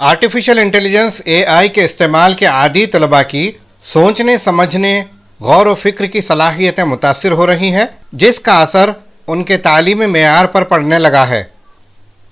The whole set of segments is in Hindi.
आर्टिफिशियल इंटेलिजेंस एआई के इस्तेमाल के आदी तलबा की सोचने समझने गौर व फिक्र की सलाहियतें मुतासिर हो रही हैं, जिसका असर उनके तालीमी मेयार पर पड़ने लगा है।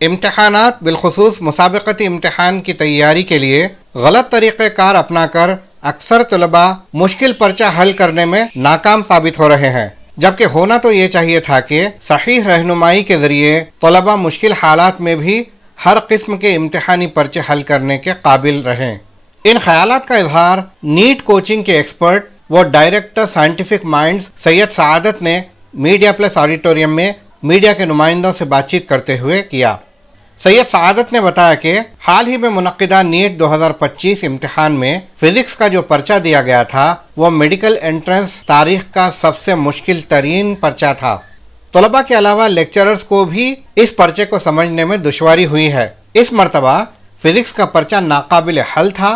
इम्तहानात बिलखुसूस मुसाबकती इम्तहान की तैयारी के लिए गलत तरीक़ेकार अपनाकर अक्सर तलबा मुश्किल पर्चा हल करने में नाकाम साबित हो रहे हैं, जबकि होना तो ये चाहिए था कि सही रहनुमाई के ज़रिए तलबा मुश्किल हालात में भी हर किस्म के इम्तहानी पर्चे हल करने के काबिल रहें। इन ख्यालात का इजहार नीट कोचिंग के एक्सपर्ट व director scientific minds Syed Saadat ने मीडिया प्लस ऑडिटोरियम में मीडिया के नुमाइंदों से बातचीत करते हुए किया। सैयद सआदत ने बताया कि हाल ही में मुनक्किदा नीट 2025 इम्तिहान में फिजिक्स का जो पर्चा दिया गया था वह मेडिकल एंट्रेंस तारीख का सबसे मुश्किल तरीन पर्चा था। तलबा के अलावा लेक्चरर्स को भी इस पर्चे को समझने में दुश्वारी हुई है। इस मरतबा फिजिक्स का पर्चा नाकाबिल हल था।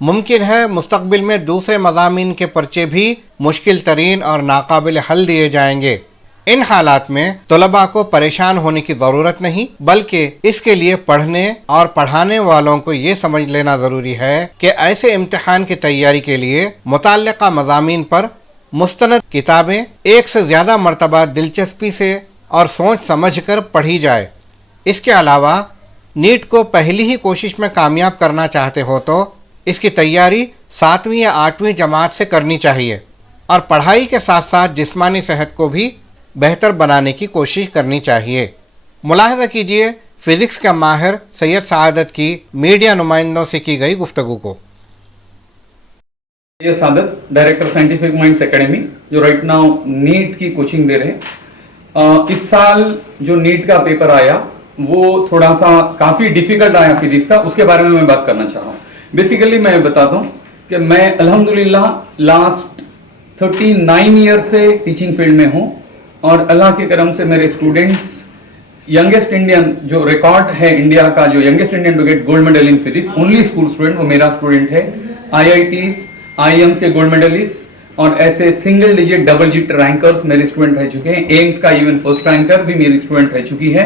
मुमकिन है मुस्तकबिल में दूसरे मज़ामीन के पर्चे भी मुश्किल तरीन और नाकाबिल हल दिए जाएंगे। इन हालात में तलबा को परेशान होने की ज़रूरत नहीं, बल्कि इसके लिए पढ़ने और पढ़ाने वालों को ये समझ लेना ज़रूरी है कि ऐसे इम्तिहान की तैयारी के लिए मुताल्लिक़ा मज़ामीन पर मुस्तनद किताबें एक से ज़्यादा मरतबा दिलचस्पी से और सोच समझ कर पढ़ी जाए। इसके अलावा नीट को पहली ही कोशिश में कामयाब करना चाहते हो तो इसकी तैयारी 7वीं या 8वीं जमात से करनी चाहिए और पढ़ाई के साथ साथ जिस्मानी सेहत को भी बेहतर बनाने की कोशिश करनी चाहिए। मुलाहिज़ा कीजिए फिज़िक्स का माहिर सैयद सआदत की मीडिया नुमाइंदों से की गई गुफ्तगू को। Syed Saadat, director scientific minds academy, जो राइट नाउ नीट की कोचिंग दे रहे हैं। इस साल जो नीट का पेपर आया वो थोड़ा सा काफ़ी डिफिकल्ट आया फिजिक्स का, उसके बारे में मैं बात करना चाह रहा हूँ। बेसिकली मैं बताता हूँ कि मैं अल्हम्दुलिल्लाह लास्ट 39 ईयर से टीचिंग फील्ड में हूँ और अल्लाह के करम से मेरे स्टूडेंट्स यंगेस्ट इंडियन जो रिकॉर्ड है इंडिया का, जो youngest Indian to get gold medal in physics, only school student, वो मेरा स्टूडेंट है। IITs IIMs के गोल्ड मेडलिस्ट और ऐसे single digit double digit rankers मेरे स्टूडेंट रह चुके हैं। एम्स का इवन फर्स्ट रैंकर भी मेरी स्टूडेंट रह चुकी है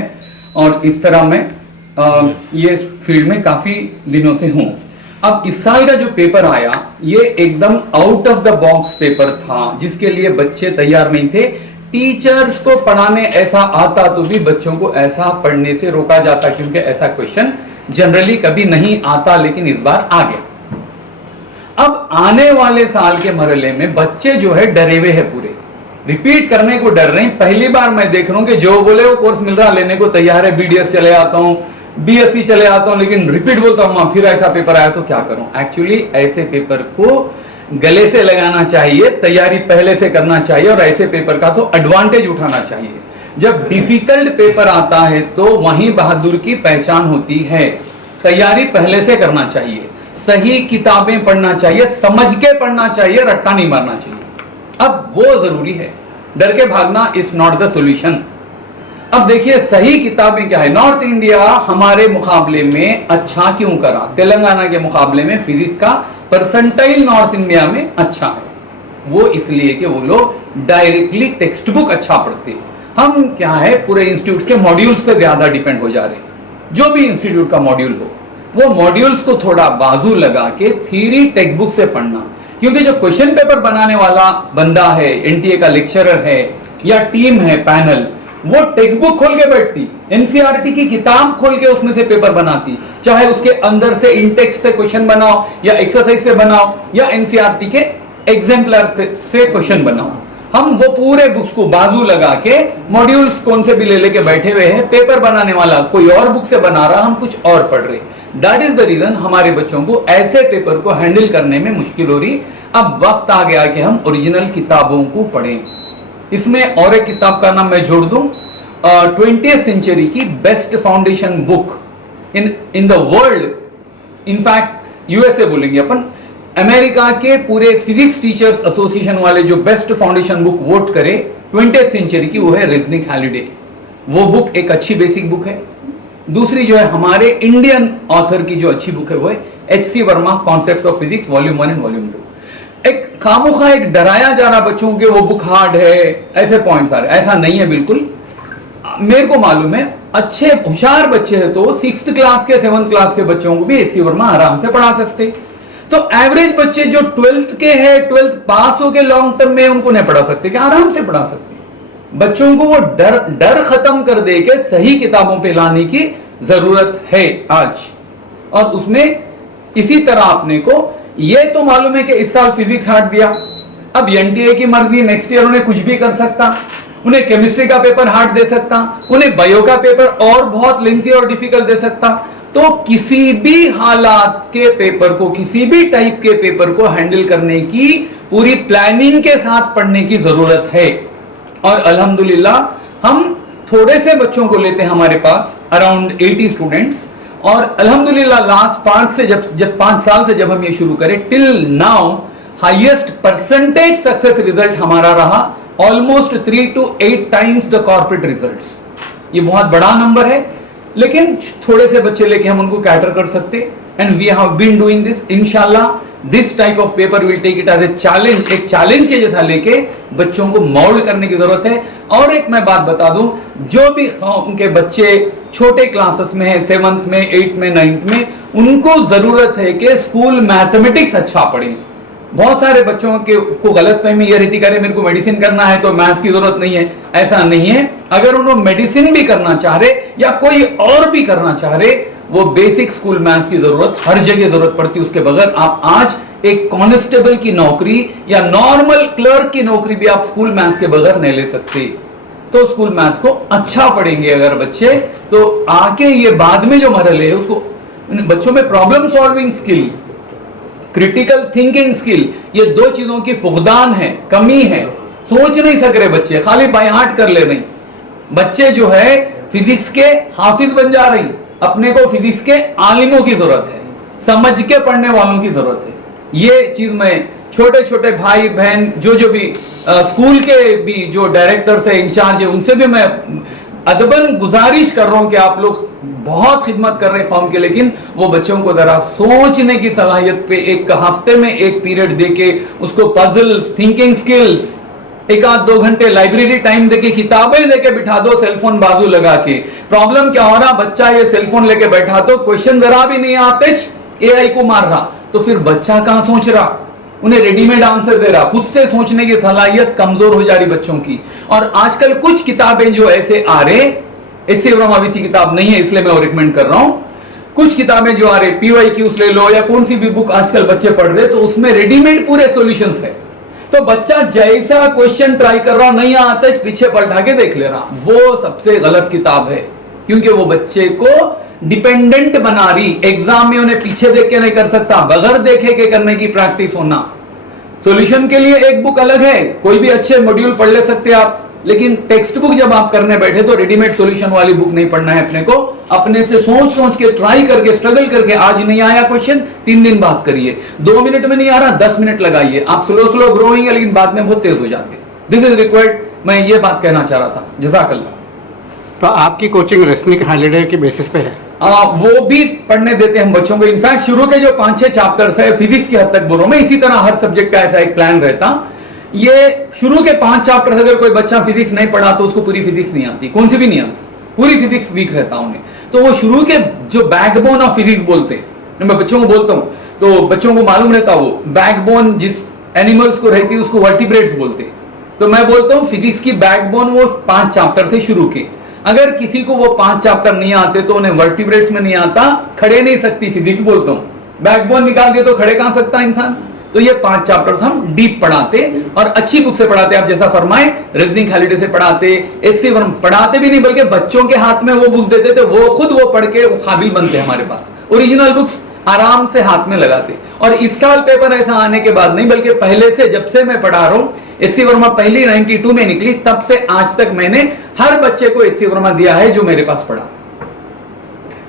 और इस तरह मैं ये फील्ड में काफी दिनों से हूँ। अब इस साल का जो पेपर आया ये एकदम out of the box paper था, जिसके लिए बच्चे तैयार नहीं थे। टीचर्स को पढ़ाने ऐसा आता तो भी बच्चों को ऐसा पढ़ने से रोका जाता, क्योंकि ऐसा क्वेश्चन जनरली कभी नहीं आता, लेकिन इस बार आ गया। अब आने वाले साल के मरहले में बच्चे जो है डरे हुए हैं, पूरे रिपीट करने को डर रहे हैं। पहली बार मैं देख रहा हूं कि जो बोले वो कोर्स मिल रहा लेने को तैयार है। BDS चले आता हूं, BSc चले आता हूं, लेकिन रिपीट बोलता हूं फिर ऐसा पेपर आया तो क्या करूं। एक्चुअली ऐसे पेपर को गले से लगाना चाहिए, तैयारी पहले से करना चाहिए और ऐसे पेपर का तो एडवांटेज उठाना चाहिए। जब डिफिकल्ट पेपर आता है तो वहीं बहादुर की पहचान होती है। तैयारी पहले से करना चाहिए, सही किताबें पढ़ना चाहिए, समझ के पढ़ना चाहिए, रट्टा नहीं मारना चाहिए। अब वो जरूरी है, डर के भागना इज नॉट द सॉल्यूशन। अब देखिए सही किताबें क्या है। नॉर्थ इंडिया हमारे मुकाबले में अच्छा क्यों करा? तेलंगाना के मुकाबले में फिजिक्स का परसेंटाइल नॉर्थ इंडिया में अच्छा है। वो इसलिए कि वो लोग डायरेक्टली टेक्स्ट बुक अच्छा पढ़ते हैं। हम क्या है पूरे इंस्टीट्यूट के मॉड्यूल्स पे ज्यादा डिपेंड हो जा रहे हैं। जो भी इंस्टीट्यूट का मॉड्यूल हो वो मॉड्यूल्स को थोड़ा बाजू लगा के थ्योरी टेक्स्ट बुक से पढ़ना, क्योंकि जो क्वेश्चन पेपर बनाने वाला बंदा है, NTA का लेक्चरर है या टीम है पैनल, वो टेक्स्ट बुक खोल के बैठती, NCERT की किताब खोल के उसमें से पेपर बनाती, चाहे उसके अंदर से इंटेक्स्ट से क्वेश्चन बनाओ या एक्सरसाइज से बनाओ या NCERT के एग्जाम्पलर से क्वेश्चन बनाओ। हम वो पूरे बुक्स को बाजू लगा के मॉड्यूल्स कौन से भी ले लेके बैठे हुए हैं। पेपर बनाने वाला कोई और बुक से बना रहा, हम कुछ और पढ़ रहे। दैट इज द रीजन हमारे बच्चों को ऐसे पेपर को हैंडल करने में मुश्किल हो रही। अब वक्त आ गया कि हम ओरिजिनल किताबों को पढ़ें। इसमें और एक किताब का नाम मैं जोड़ दूं, 20th सेंचुरी की best foundation book in the world. In fact USA बोलेंगे अपन, अमेरिका के पूरे फिजिक्स टीचर्स एसोसिएशन वाले जो बेस्ट फाउंडेशन बुक वोट करे 20th सेंचुरी की, वो है रेजनिक हॉलिडे। वो बुक एक अच्छी बेसिक बुक है। दूसरी जो है हमारे इंडियन ऑथर की जो अच्छी बुक है वो है HC Verma concepts of physics volume 1 and volume 2। एक खामोखा एक डराया जा रहा बच्चों के वो बुक हार्ड है, ऐसे पॉइंट्स आ रहे, ऐसा नहीं है बिल्कुल। मेरे को मालूम है अच्छे होशियार बच्चे हैं तो 6th क्लास के 7th क्लास के बच्चों को भी एससी वर्मा आराम से पढ़ा सकते। तो एवरेज बच्चे जो 12th के हैं, 12th पास हो के लॉन्ग टर्म में उनको नहीं पढ़ा सकते क्या? आराम से पढ़ा सकते। बच्चों को वो डर खत्म कर दे के सही किताबों पे लाने की जरूरत है आज। और उसमें इसी तरह अपने को ये तो मालूम है कि इस साल फिजिक्स हार्ड दिया, अब एनटीए की मर्जी, नेक्स्ट ईयर उन्हें कुछ भी कर सकता, उन्हें केमिस्ट्री का पेपर हार्ड दे सकता, उन्हें बायो का पेपर और बहुत लेंथी और डिफिकल्ट दे सकता। तो किसी भी हालात के पेपर को, किसी भी टाइप के पेपर को हैंडल करने की पूरी प्लानिंग के साथ पढ़ने की जरूरत है। और अल्हम्दुलिल्लाह हम थोड़े से बच्चों को लेते हैं हमारे पास, अराउंड 80 स्टूडेंट्स, और अल्हम्दुलिल्लाह लास्ट 5 साल से जब हम ये शुरू करें till now highest percentage success result हमारा रहा almost 3 to 8 times the corporate results. ये बहुत बड़ा नंबर है, लेकिन थोड़े से बच्चे लेके हम उनको कैटर कर सकते, and we have been doing this. इंशाल्लाह this type of paper will take it as a challenge, एक चैलेंज के जैसा लेके बच्चों को मोल्ड करने की जरूरत है। और एक मैं बात बता दूं, जो भी उनके बच्चे छोटे क्लासेस में है, 7th में, 8th में, 9th में, उनको जरूरत है कि स्कूल मैथमेटिक्स अच्छा पढ़े। बहुत सारे बच्चों को गलतफहमी ये रहती है मेरे को मेडिसिन करना है तो मैथ्स की जरूरत नहीं है। ऐसा नहीं है। अगर उन्होंने मेडिसिन भी करना चाह रहे या कोई और भी करना चाह रहे, वो बेसिक स्कूल मैथ्स की जरूरत हर जगह जरूरत पड़ती है। उसके बगैर आप आज एक कांस्टेबल की नौकरी या नॉर्मल क्लर्क की नौकरी भी आप स्कूल मैथ्स के बगैर नहीं ले सकते। तो स्कूल मैथ्स को अच्छा पढ़ेंगे अगर बच्चे, तो आके ये बाद में जो मरहले है उसको, बच्चों में problem solving skill, critical thinking skill, ये दो चीजों की फुकदान है, कमी है। सोच नहीं सक रहे बच्चे, खाली बाय हार्ट कर ले रहे। बच्चे जो है फिजिक्स के हाफिज बन जा रही। अपने को फिजिक्स के आलिमों की जरूरत है, समझ के पढ़ने वालों की जरूरत है। ये चीज मैं छोटे छोटे भाई बहन जो भी स्कूल के भी जो डायरेक्टर्स है, इंचार्ज है, उनसे भी मैं अदबन गुजारिश कर रहा हूं कि आप लोग बहुत खिदमत कर रहे हैं कौम के, लेकिन वो बच्चों को जरा सोचने की सलाहियत पे एक हफ्ते में एक पीरियड देके उसको पजल्स, थिंकिंग स्किल्स, 1-2 घंटे लाइब्रेरी टाइम देके, किताबें लेके बिठा दो, सेलफोन बाजू लगा के। प्रॉब्लम क्या हो रहा, बच्चा ये सेलफोन लेके बैठा तो क्वेश्चन जरा भी नहीं आते, एआई को मार रहा, तो फिर बच्चा कहां सोच रहा, उन्हें रेडीमेड आंसर दे रहा, खुद से सोचने की सलाहियत कमजोर हो जा रही बच्चों की। और आजकल कुछ किताबें जो ऐसे आ रहे, एससी वर्मा की किताब नहीं है इसलिए मैं रिकमेंड कर रहा हूं, कुछ किताबें जो आ रहे PYQs ले लो या कौन सी भी बुक आजकल बच्चे पढ़ रहे, तो उसमें रेडीमेड पूरे सॉल्यूशंस है। तो बच्चा जैसा क्वेश्चन ट्राई कर रहा, नहीं आता पीछे पलटा के देख ले रहा, वो सबसे गलत किताब है, क्योंकि वो बच्चे को डिपेंडेंट बना रही। एग्जाम में उन्हें पीछे देख के नहीं कर सकता, बगैर देखे के करने की प्रैक्टिस होना। सॉल्यूशन के लिए एक बुक अलग है, कोई भी अच्छे मॉड्यूल पढ़ ले सकते आप, लेकिन टेक्स्ट बुक जब आप करने बैठे तो रेडीमेड सॉल्यूशन वाली बुक नहीं पढ़ना है। अपने को अपने से सोच के ट्राई करके स्ट्रगल करके, आज नहीं आया क्वेश्चन 3 दिन बात करिए, 2 मिनट में नहीं आ रहा 10 मिनट लगाइए, आप स्लो ग्रो होंगे लेकिन बाद में बहुत तेज हो जाते। दिस इज रिक्वायर्ड, मैं ये बात कहना चाह रहा था। जज़ाकल्लाह। तो आपकी कोचिंग रेशनिक हॉलीडे के बेसिस पे है? वो भी पढ़ने देते हैं हम बच्चों को। इनफैक्ट शुरू के जो 5-6 चैप्टर्स है, फिजिक्स की हद तक बोल रहा हूं मैं, इसी तरह हर सब्जेक्ट का ऐसा एक प्लान रहता। ये शुरू के 5 चैप्टर्स अगर कोई बच्चा फिजिक्स नहीं पढ़ा तो उसको पूरी फिजिक्स नहीं आती, कौन सी भी नहीं आती, पूरी फिजिक्स वीक रहता उन्हें। तो वो शुरू के जो बैकबोन ऑफ फिजिक्स बोलते, मैं बच्चों को बोलता हूं तो बच्चों को मालूम रहता, वो बैकबोन जिस एनिमल्स को रहती है उसको वर्टिब्रेट्स बोलते। तो मैं बोलता हूं फिजिक्स की बैकबोन वो 5 चैप्टर से शुरू के। अगर किसी को वो 5 चैप्टर नहीं आते तो उन्हें वर्टिब्रेट्स में नहीं आता, खड़े नहीं सकती फिजिक्स बोलता हूं। बैकबोन निकाल दिए तो खड़े कहां सकता इंसान। तो ये 5 चैप्टर्स हम डीप पढ़ाते और अच्छी बुक से पढ़ाते। आप जैसा फरमाए रेजनिंग हॉलीडे से पढ़ाते, एससी वर्मा पढ़ाते भी नहीं बल्कि बच्चों के हाथ में वो बुक्स देते थे, वो खुद वो पढ़ के वो काबिल बनते हमारे पास, ओरिजिनल बुक्स आराम से हाथ में लगाते। और इस साल पेपर ऐसा आने के बाद नहीं बल्कि पहले से, जब से मैं पढ़ा रहा हूं, एससी वर्मा पहली 92 में निकली, तब से आज तक मैंने हर बच्चे को एससी वर्मा दिया है जो मेरे पास पढ़ा।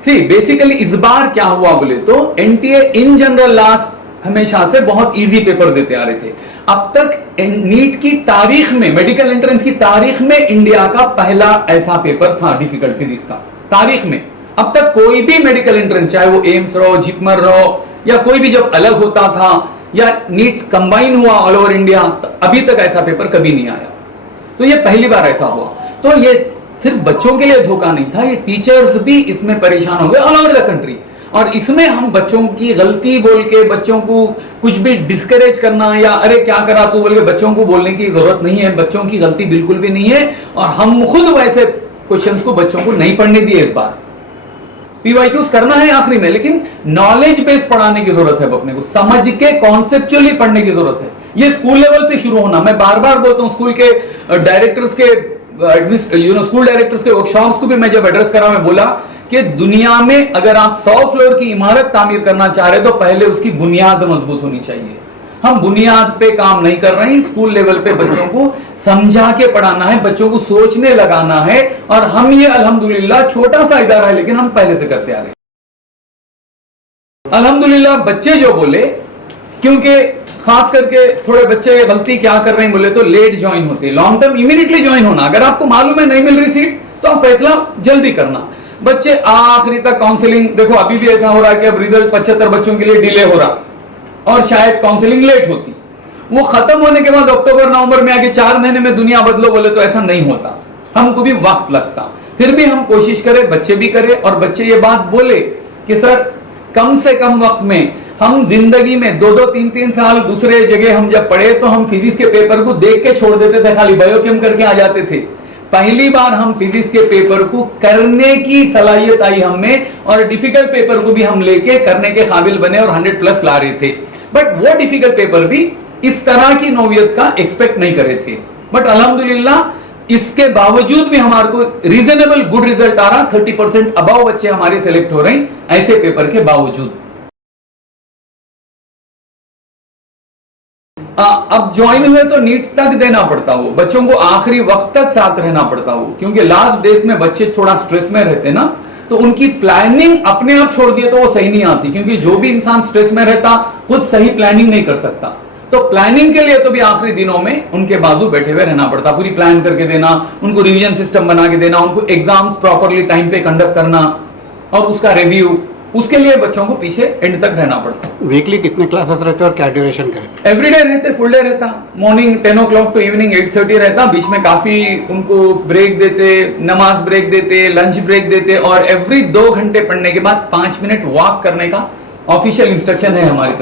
सी बेसिकली इस बार क्या हुआ बोले तो एनटीए इन जनरल लास्ट हमेशा से बहुत इजी पेपर देते आ रहे थे। अब तक नीट की तारीख में, मेडिकल एंट्रेंस की तारीख में इंडिया का पहला ऐसा पेपर था डिफिकल्ट फिजिक्स का, तारीख में। अब तक कोई भी मेडिकल एंट्रेंस, चाहे वो एम्स रहो, जिपमर रहो, या कोई भी जब अलग होता था या नीट कंबाइन हुआ ऑल ओवर इंडिया, अभी तक ऐसा पेपर कभी नहीं आया। तो ये पहली बार ऐसा हुआ। तो ये सिर्फ बच्चों के लिए धोखा नहीं था, ये टीचर्स भी इसमें परेशान हो गए ऑल ओवर द कंट्री। और इसमें हम बच्चों की गलती बोल के बच्चों को कुछ भी डिस्करेज करना या अरे क्या करा तू बोल के बच्चों को बोलने की जरूरत नहीं है। बच्चों की गलती बिल्कुल भी नहीं है और हम खुद वैसे क्वेश्चंस को बच्चों को नहीं पढ़ने दिए इस बार। पीवाईक्यूज करना है आखिरी में, लेकिन नॉलेज बेस्ड पढ़ाने की जरूरत है, अपने को समझ के कॉन्सेप्चुअली पढ़ने की जरूरत है। ये स्कूल लेवल से शुरू होना। मैं बार बार बोलता हूं, स्कूल के डायरेक्टर्स के स्कूल डायरेक्टर्स के वर्कशॉप्स को भी मैं जब एड्रेस करा, मैं बोला कि दुनिया में अगर आप 100 फ्लोर की इमारत तामीर करना चाह रहे तो पहले उसकी बुनियाद मजबूत होनी चाहिए। हम बुनियाद पे काम नहीं कर रहे हैं। स्कूल लेवल पे बच्चों को समझा के पढ़ाना है, बच्चों को सोचने लगाना है। और हम ये अल्हम्दुलिल्लाह छोटा सा इदारा है लेकिन हम पहले से करते आ रहे हैं। अल्हम्दुलिल्लाह बच्चे जो बोले, क्योंकि खास करके थोड़े बच्चे गलती क्या कर रहे हैं बोले तो लेट ज्वाइन होते हैं। लॉन्ग टर्म इमीडिएटली ज्वाइन होना, अगर आपको मालूम है नहीं मिल रही सीट तो आप फैसला जल्दी करना। बच्चे आखिरी तक काउंसलिंग, देखो अभी भी ऐसा हो रहा है कि अब रिजल्ट 75 बच्चों के लिए डिले हो रहा और शायद काउंसलिंग लेट होती। वो खत्म होने के बाद अक्टूबर नवंबर में आके 4 महीने में दुनिया बदलो बोले तो ऐसा नहीं होता, हमको भी वक्त लगता। फिर भी हम कोशिश करें, बच्चे भी करें और बच्चे ये बात बोले कि सर कम से कम वक्त में हम जिंदगी में 2-2, 3-3 साल दूसरे जगह हम जब पढ़े तो हम फिजिक्स के पेपर को देख के छोड़ देते थे, खाली बायोकेम करके आ जाते थे। पहली बार हम फिजिक्स के पेपर को करने की सलाहियत आई हमें और डिफिकल्ट पेपर को भी हम लेके करने के काबिल बने और 100+ ला रहे थे। बट वो डिफिकल्ट पेपर भी इस तरह की नौयत का एक्सपेक्ट नहीं करे थे। बट अल्हम्दुलिल्लाह इसके बावजूद भी हमारे को रीजनेबल गुड रिजल्ट आ रहा, 30% अबव बच्चे हमारे सेलेक्ट हो रहे हैं ऐसे पेपर के बावजूद। अब ज्वाइन हुए तो नीट तक देना पड़ता हो, बच्चों को आखिरी वक्त तक साथ रहना पड़ता हो, क्योंकि लास्ट डेज में बच्चे थोड़ा स्ट्रेस में रहते ना, तो उनकी प्लानिंग अपने आप छोड़ दिए तो वो सही नहीं आती। क्योंकि जो भी इंसान स्ट्रेस में रहता खुद सही प्लानिंग नहीं कर सकता, तो प्लानिंग के लिए तो भी आखिरी दिनों में उनके बाजू बैठे हुए रहना पड़ता, पूरी प्लान करके देना, उनको रिवीजन सिस्टम बना के देना, उनको एग्जाम्स प्रॉपरली टाइम पे कंडक्ट करना और उसका रिव्यू, उसके लिए बच्चों को पीछे एंड तक रहना पड़ता। वीकली कितने क्लासेस रहते हैं और क्या ड्यूरेशन का रहता है? एवरीडे रहते, फुल डे रहता। मॉर्निंग 10 o'clock टू इवनिंग 8:30 रहता। बीच में काफी उनको ब्रेक देते, नमाज ब्रेक देते, लंच ब्रेक देते और एवरी 2 घंटे पढ़ने के बाद 5 मिनट वॉक करने का ऑफिशियल इंस्ट्रक्शन है हमारी तरफ।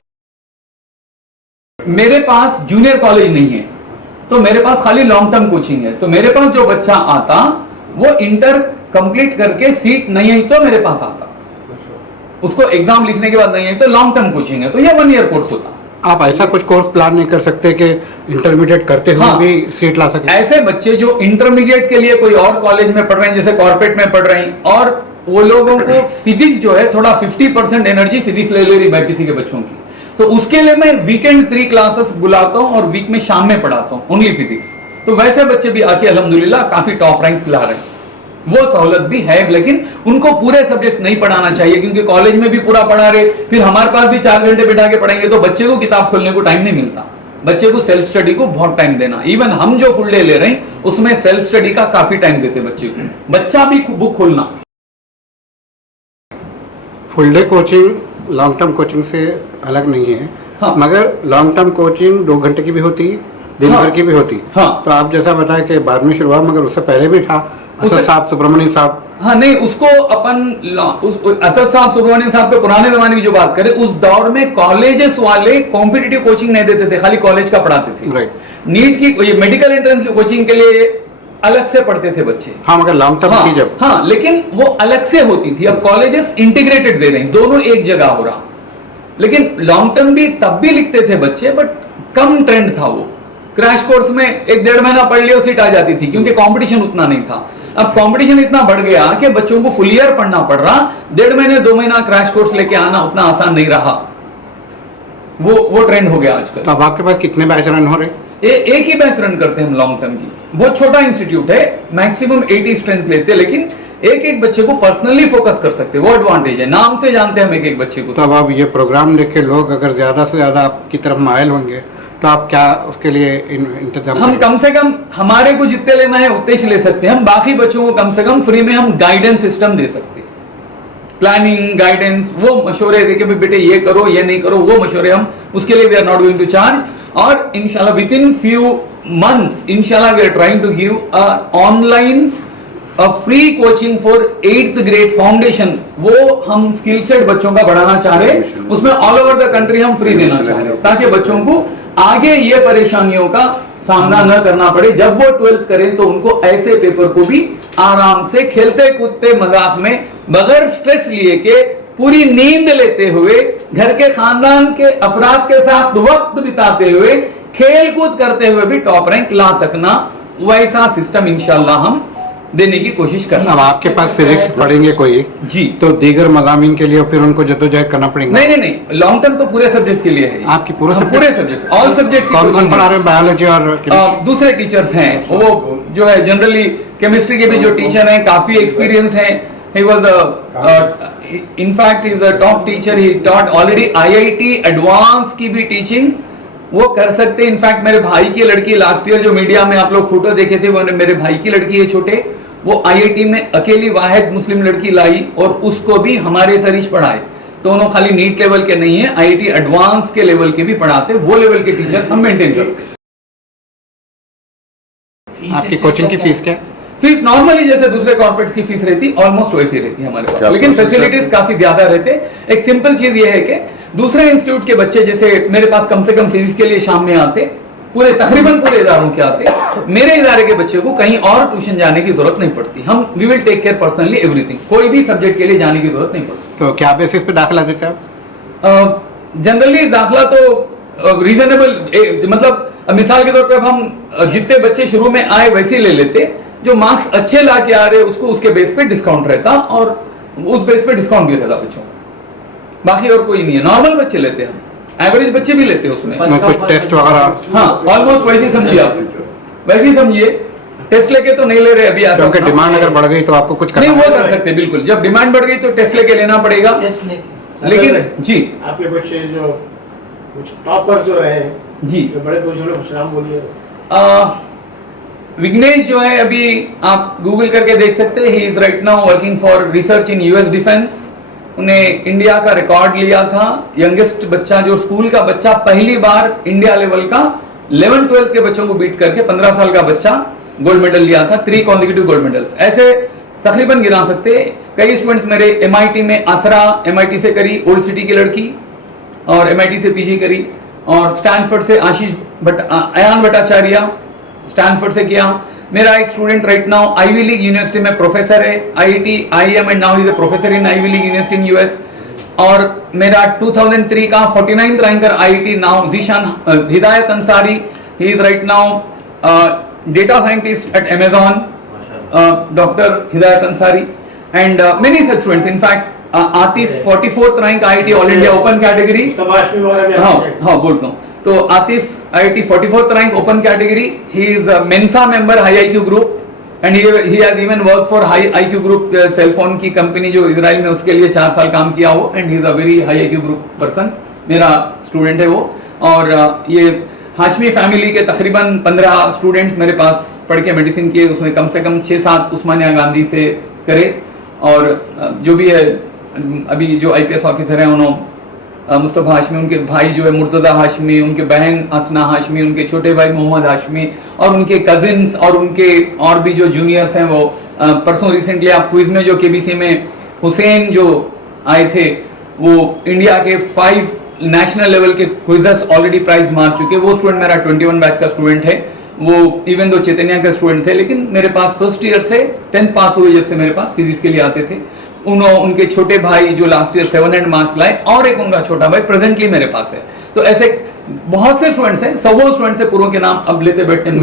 मेरे पास जूनियर कॉलेज नहीं है तो मेरे पास खाली लॉन्ग टर्म कोचिंग है। तो मेरे पास जो बच्चा आता वो इंटर कंप्लीट करके सीट नहीं आई तो मेरे पास आता, उसको एग्जाम लिखने के बाद नहीं आई तो लॉन्ग टर्म कोचिंग है, तो ये 1 ईयर कोर्स होता। आप ऐसा कुछ कोर्स प्लान नहीं कर सकते कि इंटरमीडिएट करते हुए भी सीट ला सके? ऐसे बच्चे जो इंटरमीडिएट के लिए कोई और कॉलेज में पढ़ रहे हैं, जैसे कॉर्पोरेट में पढ़ रहे हैं, और वो लोगों को फिजिक्स जो है थोड़ा 50% एनर्जी फिजिक्स ले रही बाईपीसी के बच्चों की, तो उसके लिए मैं वीकेंड 3 क्लासेस बुलाता हूं और वीक में शाम में पढ़ाता हूं ओनली फिजिक्स। तो वैसे बच्चे भी आके अल्हम्दुलिल्लाह काफी टॉप रैंक्स ला रहे हैं। वो सहूलत भी है, लेकिन उनको पूरे सब्जेक्ट नहीं पढ़ाना चाहिए, क्योंकि कॉलेज में भी पूरा पढ़ा रहे, फिर हमारे पास भी 4 घंटे बैठा के पढ़ाएंगे तो बच्चे को किताब खोलने को टाइम नहीं मिलता। बच्चे को सेल्फ स्टडी को बहुत टाइम देना, इवन हम जो फुल डे ले रहे हैं उसमें सेल्फ स्टडी का काफी टाइम देते बच्चे को, बच्चा भी बुक खोलना। Full day coaching long term coaching से अलग नहीं है। हाँ। मगर लॉन्ग टर्म कोचिंग 2 घंटे की भी होती, दिन भर की भी होती। हाँ। तो आप जैसा बताया कि बाद में शुरू हुआ, मगर उससे पहले भी था असद साहब, सुब्रमण्यम साहब। हाँ नहीं, उसको अपन असद साहब, सुब्रमण्यम साहब के पुराने जमाने की जो बात करें, उस दौर में कॉलेजेस वाले कॉम्पिटिटिव कोचिंग नहीं देते थे, खाली कॉलेज का पढ़ाते थे। राइट। नीट की मेडिकल एंट्रेंस कोचिंग के लिए अलग से पढ़ते थे बच्चे। हाँ, मगर लॉन्ग टर्म की जब, हाँ, लेकिन वो अलग से होती थी। अब कॉलेजेस इंटीग्रेटेड दे रहे हैं, दोनों एक जगह हो रहा। लेकिन लॉन्ग टर्म भी तब भी लिखते थे बच्चे, बट कम ट्रेंड था वो। क्रैश कोर्स में 1-1.5 महीना पढ़ लियो सीट आ जाती थी, क्योंकि कंपटीशन उतना नहीं था। अब कंपटीशन इतना बढ़ गया कि बच्चों को फुल ईयर पढ़ना पड़ रहा, 1.5 महीने 2 महीना क्रैश कोर्स लेके आना उतना आसान नहीं रहा। वो ट्रेंड हो गया आजकल। तो अब आपके पास कितने बैच रन हो रहे? एक ही बैच रन करते हैं हम लॉन्ग टर्म की। बहुत छोटा इंस्टीट्यूट है, मैक्सिमम 80 स्ट्रेंथ लेते हैं, लेकिन एक बच्चे को पर्सनली फोकस कर सकते हैं, वो एडवांटेज है। नाम से जानते हैं हम एक बच्चे को। तो अब ये प्रोग्राम देख के लोग अगर ज्यादा से ज्यादा आपकी तरफ मायल होंगे तो आप क्या उसके लिए इंतजाम? हम कम से कम हमारे को जितने लेना है उतने ही ले सकते हैं हम। बाकी बच्चों को कम से कम फ्री में हम गाइडेंस सिस्टम दे सकते हैं, प्लानिंग, गाइडेंस, वो मशवरे दे के बेटे ये करो ये नहीं करो, वो मशवरे हम उसके लिए we are not going to charge. और इंशाल्लाह विद इन फ्यू मंथ्स इंशाल्लाह we are trying to give a online free coaching for 8th grade foundation, वो हम स्किल सेट बच्चों का बढ़ाना चाह रहे हैं। उसमें ऑल ओवर द कंट्री हम फ्री देना चाह रहे हैं ताकि बच्चों को आगे ये परेशानियों का सामना न करना पड़े। जब वो 12th करें तो उनको ऐसे पेपर को भी आराम से खेलते कूदते मजाक में बगैर स्ट्रेस लिए के पूरी नींद लेते हुए घर के खानदान के अफराद के साथ वक्त बिताते हुए खेल कूद करते हुए भी टॉप रैंक ला सकना, वैसा सिस्टम इंशाल्लाह हम देने की कोशिश करना। अब आपके पास फिजिक्स पढ़ेंगे कोई जी, तो दीगर मज़ामीन के लिए फिर उनको जद्दोजहद करना पड़ेगा? नहीं, लॉन्ग टर्म तो पूरे सब्जेक्ट्स के लिए है। आपकी पूरे सब्जेक्ट्स ऑल सब्जेक्ट्स कौन पढ़ा रहे हैं? बायोलॉजी और दूसरे टीचर्स हैं, वो जो है जनरली केमिस्ट्री के भी जो टीचर हैं काफी एक्सपीरियंस्ड हैं। He was in fact is the top teacher, he taught already IIT advance की भी टीचिंग वो कर सकते। इनफैक्ट मेरे भाई की लड़की लास्ट ईयर जो मीडिया में आप लोग फोटो देखे थे, वो मेरे भाई की लड़की है छोटे, वो आईआईटी में अकेली वाहिद मुस्लिम लड़की लाई और उसको भी हमारे सरीश पढ़ाए। तो उन्होंने खाली नीट लेवल के नहीं है, आईआईटी एडवांस के लेवल के भी पढ़ाते, वो लेवल के टीचर्स हम मेंटेन करते। आपकी कोचिंग की फीस क्या है? फीस नॉर्मली जैसे दूसरे कॉर्पोरेट्स की फीस रहती ऑलमोस्ट वैसी रहती है हमारे पास, लेकिन फैसिलिटीज काफी ज्यादा रहते। एक सिंपल चीज ये है कि दूसरे इंस्टीट्यूट के बच्चे जैसे मेरे पास कम से कम फिजिक्स के लिए शाम में आते, तकरीबन पूरे इदारों के आते, मेरे इदारे के बच्चे को कहीं और ट्यूशन जाने की जरूरत नहीं पड़ती। हम we will take care personally everything, कोई भी सब्जेक्ट के लिए जाने की जरूरत नहीं पड़ती। तो क्या बेसिस पे दाखिला देते हैं? जनरली दाखिला तो रीजनेबल, मतलब मिसाल के तौर पर हम जिससे बच्चे शुरू में आए वैसे ले लेते, जो मार्क्स अच्छे ला के आ रहे उसको उसके बेस पे डिस्काउंट रहता और उस बेस पे डिस्काउंट भी रहता बच्चों, बाकी और कोई नहीं है। नॉर्मल बच्चे लेते हैं, एवरेज बच्चे भी लेते हैं उसमें कुछ टेस्ट वगैरह? हाँ, ऑलमोस्ट वैसे समझिए आप, वैसे समझिए, टेस्ट लेके तो नहीं ले रहे अभी। क्योंकि डिमांड अगर बढ़ गई तो आपको कुछ नहीं, वो कर सकते बिल्कुल, जब डिमांड बढ़ गई तो टेस्ट लेके लेना पड़ेगा। लेकिन जी आपके बच्चे जो कुछ टॉपर जो रहे जी, जो बड़े पोजीशन में, नाम बोलिए। विघ्नेश जो है अभी आप गूगल करके देख सकते हैं, ही is right now working for research in US defence. उन्हें इंडिया का रिकॉर्ड लिया था, यंगेस्ट बच्चा जो स्कूल का बच्चा पहली बार इंडिया लेवल का 11-12 के बच्चों को बीट करके 15 साल का बच्चा गोल्ड मेडल लिया था, 3 कॉन्जिक्यूटिव गोल्ड मेडल्स। ऐसे तकरीबन गिना सकते। कई स्टूडेंट्स मेरे एमआईटी में, असरा एमआईटी से करी, ओल्ड सिटी की लड़की, और एमआईटी से पीजी करी, और स्टैनफोर्ड से अयान भट्टाचार्य स्टैनफोर्ड से किया। मेरा एक student right now Ivy League university में प्रोफेसर है, IIT IIM, and now he is a professor in Ivy League university in US. और मेरा 2003 का 49th ranker IIT now Zeeshan Hidayat Ansari, he is right now data scientist at Amazon, doctor Hidayat Ansari, and many such students. In fact Atif 44th rank IIT all India open category. हाँ बोलता हूँ, तो Atif IIT 44th rank open category. He is a Mensa member High IQ group and he has even worked for High IQ group cell phone की कंपनी जो इजराइल में, उसके लिए 4 साल काम किया वो, and he is a very high IQ group person. मेरा स्टूडेंट है वो। और ये हाशमी फैमिली के तकरीबन 15 स्टूडेंट्स मेरे पास पढ़ के मेडिसिन किए, उसमें कम से कम 6-7 उस्मानिया गांधी से करे, और जो भी है अभी जो IPS ऑफिसर हैं उन्होंने मुस्तफ़ा हाशमी, उनके भाई जो है मुर्तज़ा हाशमी, उनके बहन असना हाशमी, उनके छोटे भाई मोहम्मद हाशमी, और उनके कजिन्स और उनके और भी जो जूनियर्स हैं वो परसों रिसेंटली आप क्विज में जो केबीसी में हुसैन जो आए थे, वो इंडिया के 5 नेशनल लेवल के क्विजेस ऑलरेडी प्राइज मार चुके। वो स्टूडेंट मेरा 21 बैच का स्टूडेंट है। वो इवन दो चैतन्य के स्टूडेंट थे, लेकिन मेरे पास फर्स्ट ईयर से 10th पास हुए जब से मेरे पास फिजिक्स के लिए आते थे। उनके छोटे भाई जो लास्ट ईयर 700 मार्क्स लाए, और एक उनका छोटा भाई प्रेजेंटली मेरे पास है। तो ऐसे बहुत से स्टूडेंट्स हैं, 100 स्टूडेंट्स से पूर्व के नाम अब लेते बैठते हैं।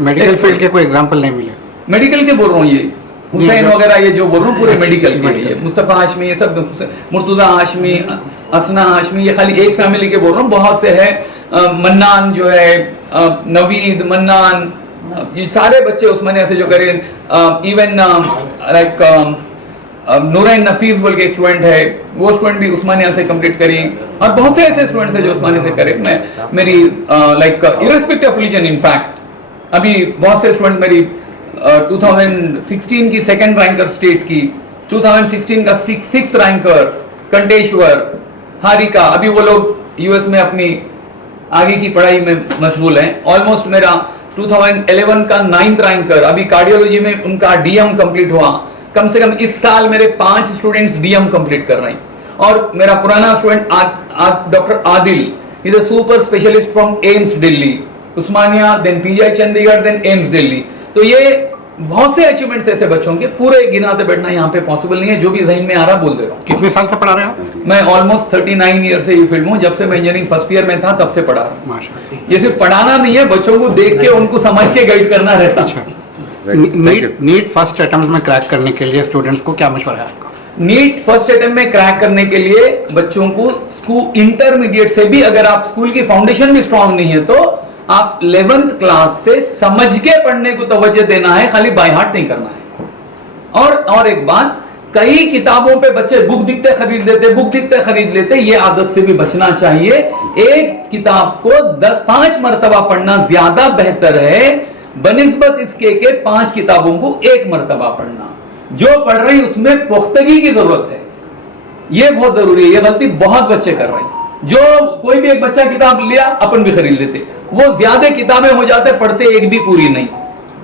मेडिकल फील्ड के कोई एग्जांपल नहीं मिले? मेडिकल के बोल रहा हूँ, ये हुसैन वगैरह ये जो बोल रहा हूँ पूरे मेडिकल के, ये मुस्तफ़ा हाशमी, ये सब मुर्तज़ा हाशमी, असना हाशमी, ये खाली एक फैमिली के बोल रहा हूँ, बहुत से है। मन्नान जो है, नवीद मन्नान, ये सारे बच्चे उस्मानिया से जो करें, इवन लाइक नूरैन नफीस बोल के एक स्टूडेंट है, वो स्टूडेंट भी उस्मानिया से कंप्लीट करी, और बहुत से ऐसे स्टूडेंट्स हैं जो उस्मानिया से करे। मैं मेरी like irrespective of religion, in fact अभी बहुत से स्टूडेंट मेरी 2016 की 2nd रैंकर स्टेट की, 2016 का 6th रैंकर कंटेश्वर, हारिका, अभी वो लोग यूएस में अपनी आगे की पढ़ाई में मशगूल हैं। ऑलमोस्ट मेरा 2011 का 9th रैंकर, अभी कार्डियोलॉजी में उनका डीएम कंप्लीट हुआ। कम से कम इस साल मेरे 5 स्टूडेंट्स डीएम कंप्लीट कर रहे हैं। और मेरा पुराना student doctor Adil, is a super specialist from AIIMS Delhi, Osmania, then PGI Chandigarh, then AIIMS Delhi. तो ये बहुत से अचीवमेंट्स ऐसे बच्चों के, पूरे गिनाते बैठना यहाँ पे पॉसिबल नहीं है, जो भी जहन में आ रहा बोल दे रहा हूँ। कितने साल से पढ़ा रहे हो? मैं ऑलमोस्ट 39 ईयर से ये फील्ड में हूँ, जब से मैं इंजीनियरिंग फर्स्ट ईयर में था तब से पढ़ा रहा हूँ। माशाल्लाह। ये सिर्फ पढ़ाना नहीं है, बच्चों को देख के उनको समझ के गाइड करना रहता है। नीट फर्स्ट अटेम्प्ट में क्रैक करने के लिए स्टूडेंट्स को क्या मशवरा है आपका? नीट फर्स्ट अटेम्प्ट में क्रैक करने के लिए बच्चों को स्कूल इंटरमीडिएट से भी, अगर आप स्कूल की फाउंडेशन भी स्ट्रांग नहीं है तो आप 11th क्लास से समझ के पढ़ने को तवज्जो देना है, खाली बाय हार्ट नहीं करना है। और एक बात, कई किताबों पे बच्चे बुक दिखते खरीद लेते, बुक दिखते खरीद लेते, ये आदत से भी बचना चाहिए। एक किताब को 5 मरतबा पढ़ना ज्यादा बेहतर है बनिस्बत इसके के 5 किताबों को 1 मरतबा पढ़ना। जो पढ़ रही उसमें पुख्तगी की जरूरत है, ये बहुत जरूरी है। ये गलती बहुत बच्चे कर रहे हैं। जो कोई भी एक बच्चा किताब लिया, अपन भी खरीद लेते, वो ज्यादा किताबें हो जाते, पढ़ते एक भी पूरी नहीं।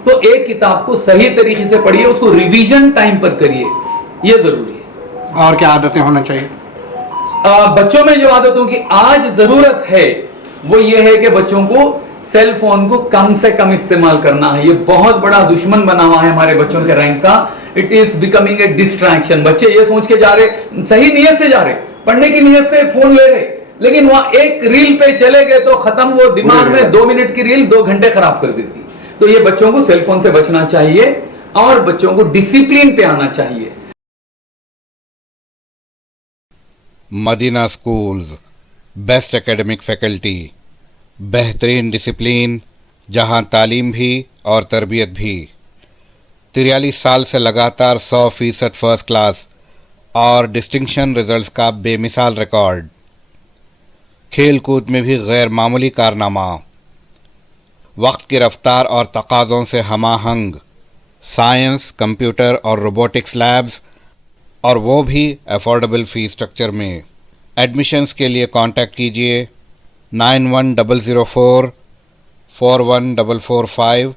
तो एक किताब को सही तरीके से पढ़िए, उसको रिवीजन टाइम पर करिए, ये जरूरी है। और क्या आदतें होना चाहिए? बच्चों में जो आदतों की आज जरूरत है वो ये है कि बच्चों को सेल फोन को कम से कम इस्तेमाल करना है। ये बहुत बड़ा दुश्मन बना हुआ है हमारे बच्चों के रैंक का। It is becoming a distraction. बच्चे ये सोच के जा रहे, सही नीयत से जा रहे, पढ़ने की नीयत से फोन ले रहे, लेकिन वहां एक रील पे चले गए तो खत्म। वो दिमाग में 2 मिनट की रील 2 घंटे खराब कर देती। तो ये बच्चों को सेल फोन से बचना चाहिए और बच्चों को डिसिप्लिन पे आना चाहिए। Madina schools, best academic faculty, बेहतरीन डिसिप्लिन, जहां तालीम भी और तरबियत भी। 43 साल से लगातार 100% फर्स्ट क्लास और डिस्टिंक्शन रिजल्ट्स का बेमिसाल रिकॉर्ड। खेल कूद में भी गैर मामूली कारनामा। वक्त की रफ्तार और तकाज़ों से हमाहंग साइंस, कंप्यूटर और रोबोटिक्स लैब्स, और वो भी अफोर्डेबल फ़ी स्ट्रक्चर में। एडमिशन्स के लिए कांटेक्ट कीजिए 910004 41445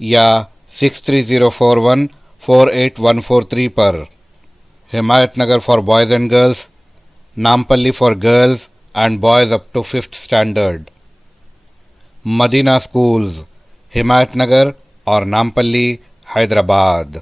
या 63041 48143 पर। Himayat Nagar for boys and girls, Nampally for girls and boys up to 5th standard. Madina schools, Himayat Nagar और नामपल्ली, हैदराबाद।